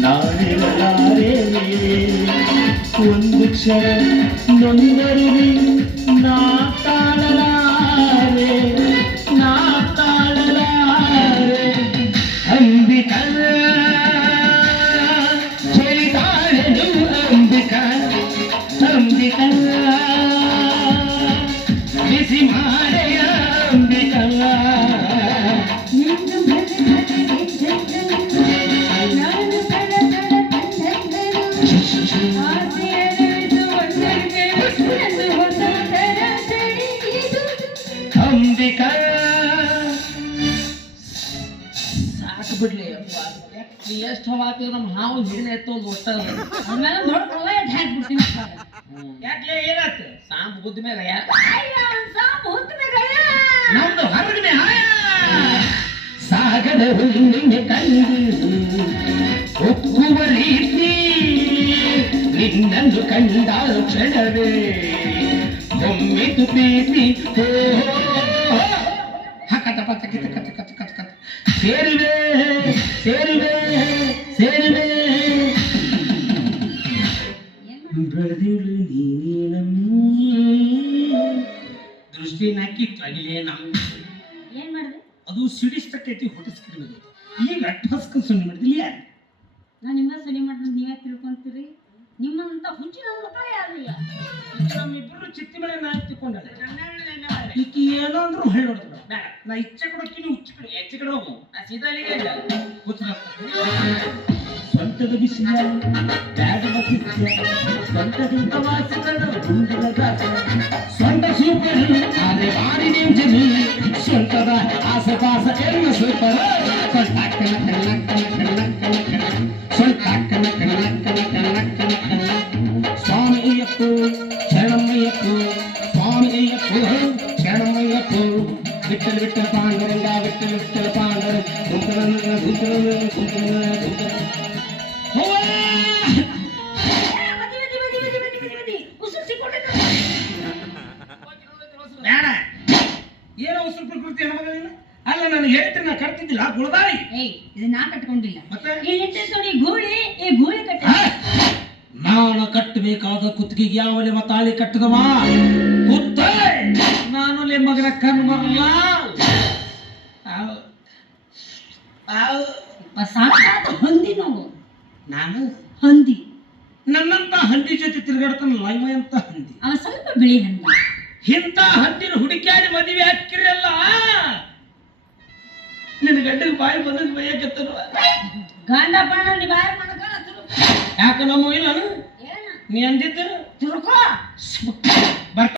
ನಾನಿರಲಾರೆ ಒಂದು ಕ್ಷಣ ನೊಂದರು ನಾ ತಾಳಲಾರೆ ನಾ ತಾಳಲಾರೆ ಅಂಬಿಕ ಹೇಳಿದಾಳೆನು ಅಂಬಿಕ ಅಂಬಿಕ ಬಿಸಿ ಮಾಡೆಯ ಎಷ್ಟು ಮಾತು ನಮ್ಮ ಹಾವು ಹಿಡಿನ ಎತ್ತು ಒಂದು ಹಾಕ್ಬಿಡ್ತೀನಿ ಯಾಕೆ ಏನಾಯ್ತು? ಸಾಂಬ್ ಬುದ್ಧ ಮೇಲೆ ನಮ್ದು ಹೊರಗಡೆ ಹಾಯ ಸಾಗರ ಹುಣ್ಣಿಮೆ ಕಂಡು ಒಪ್ಪುವ ರೀತಿ ನಿನ್ನನ್ನು ಕಂಡ ಕ್ಷಣವೇ ಒಮ್ಮಿತು ಪ್ರೀತಿ. ಓ ಹಕಟ ಪತ ಕಿತ ಕತ ಕತ ಕತ ಕತ ಸೇರಿವೆ ಸೇರಿವೆ. ಅಗಿಲೇ ನಮ್ಮ ಏನ್ ಮಾಡಿದೆ? ಅದು ಸಿಡಿಸ್ತಕ್ಕೈತಿ ಈಗ ಅಟ್ಟಸ್ಕೊಂಡು ಸುಮ್ಮನೆ ಮಾಡಿದಿಲ್ಲ ನಾನು ನಿಮ್ಮ ಸಲಿ ಮಾಡಿದ್ರೆ ನೀವೇ ತಿಳ್ಕೊಂತೀರಿ? ನಿಮ್ಮಂತ ಹುಂಚಿನ ಮಕ್ಕಳ ನಮ್ಮಿಬ್ರು ಚಿತ್ತಿ ಮೇಲೆ ನಾ ಎತ್ತಿಕೊಂಡಳೆ ಈಕಿ ಏನೋ ಅಂದ್ರು ಹೊಳ್ಳಿ ಬೇಡ. ನಾ ಇಚ್ಚೆ ಕೊಡೋಕಿ ನೀವು ಉಚ್ಚ ಕಡೆ. ಹೆಚ್ಚು ಕಡೆ ಹೋಗು ನಾ ಸೀದಾ ಅಲ್ಲಿಗೆ ಇಲ್ಲ ಕೂತ್ರ ಸ್ವಂತದ ಬಿಸಿಲ ಬ್ಯಾಡದ ಕಿಸ್ಲ ಸ್ವಂತದ ವಾಸಗಳ ಗುಂಡಿನ ಗಾಸ ಸ್ವಂತ ಸೂಪರ್ ಆದ್ರೆ ಬಾರಿ ಡೇಂಜರ್ ಸ್ವಂತದ ಆಸಪಾಸ ಎಲ್ಲ ಸೂಪರ್ ಸ್ವಂತ ಕಣ ಕಣ ಕಣ ಕಣ ಕಣ ಕಣ ಸ್ವಂತ ಕಣ ಕಣ ಕಣ ಕಣ ಕಣ ಕಣ ಸ್ವಾಮಿ ಅಯ್ಯಪ್ಪು ಶರಣಮ್ಮಯ್ಯಪ್ಪು ಸ್ವಾಮಿ ಅಯ್ಯಪ್ಪು ಶರಣಮ್ಮಯ್ಯಪ್ಪು ವಿಠಲ ವಿಠಲ ಪಾಂಡುರಂಗ ವಿಠಲ ವಿಠಲ ಪಾಂಡುರ ಗುಂಪುರನ್ನ ಗುಂಪುರನ್ನ ಗುಂಪುರನ್ನ ಗುಂಪುರ ಬೇಡ. ಏನೋ ಉಸಿರು ಪ್ರಕೃತಿ ಅಲ್ಲ ನಾನು ಹೇಳ್ತೀನಿ ನಾ ಕಟ್ತಿದ್ದಿಲ್ಲ. ಗುಳದಾರಿ. ಏಯ್ ಇದು ನಾ ಕಟ್ಕೊಂಡಿಲ್ಲ. ಮತ್ತೆ? ಇಲ್ಲಿ ನೋಡಿ ಗೂಳಿ ಈ ಗೂಳಿ ಕಟ್ಟ? ನಾನು ಕಟ್ಟಬೇಕಾದ ಕುತ್ತಿಗೆಗೆ ಯಾವಲೆ ಮತಾಳಿ ಕಟ್ಟದವ? ಕುತ್ತ ನಾನು ಲೇ ಮಗನ ಕಣ್ಣು ಬರಲ್ಲ ಹಂದಿ ನಾವು. ನಾನು ಹಂದಿ. ನನ್ನಂತ ಹಂದಿ ಜೊತೆ ತಿರುಗಾಡ್ತಾನಲ್ಲ ಇವ ಅಂತ ಹಂದಿ? ಅವ ಸ್ವಲ್ಪ ಬಿಳಿ ಹಂದಿ. ಇಂತ ಹಂದಿನ ಹುಡುಕ್ಯಾಡಿ ಮದುವೆ ಹಾಕಿರಲ್ಲ ನಿನ್ನ ಗಂಡಗೆ ಬಾಯಿ ಬಂದಂಗೆ ಬೈಯಕತ್ತರು ಗಂಡ ಬಣ್ಣ ಬಾಯಿ ಮಾಡ್ಕೊಳ ಯಾಕ ನಮ್ಮ ಇಲ್ಲ? ನೀ ಅಂದಿದ್ದು? ತಿರುಕೋ. ಬರ್ತ